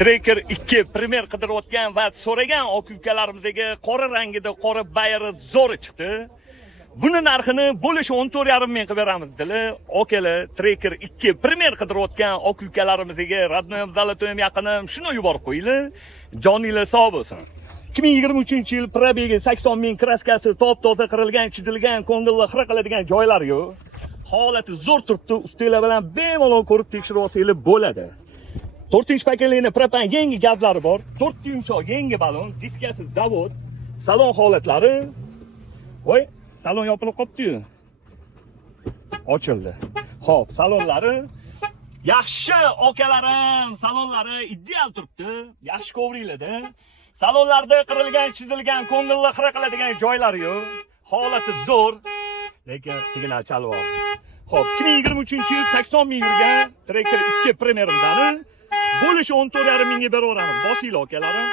Tracker 2 primer qidirayotgan va so'ragan oq ukalarimizdagi qora rangida qora bayri zo'r chiqdi. Buni narxini bo'lish 14,5 ming qilib beramiz dedilar. Okalar, Tracker 2 primer qidirayotgan oq ukalarimizga radnoyim zalotoyim yaqinim shuni yuborib qo'yinglar. Joninglar sog' bo'lsin. 2023-yil probegi 80 ming kraskasi top-toza qirilgan, chizilgan, ko'ngilni xira qiladigan joylari yo'q. Holati zo'r turibdi. Ustinglar bilan bemalol ko'rib tekshirib olsanglar bo'ladi. 4-paketli propan yangi gazlari bor. 4 yumshoq yangi balon, diskasi zavod, salon holatlari. Voy, salon yopilib qopti-yu. Ochildi. Xo'p, salonlari yaxshi okalarim, salonlari ideal turibdi. Yaxshi kovringlarda. Salonlarda qirilgan, chizilgan, ko'ngilni xira qiladigan joylari yo'q. Holati zo'r, lekin signal chalib oldi. Xo'p, 2023-yil 80 ming yurgan Tracker 2 premierimdan bo'lishi 14,5 mingga beraveramiz. Bosinglar okalarim.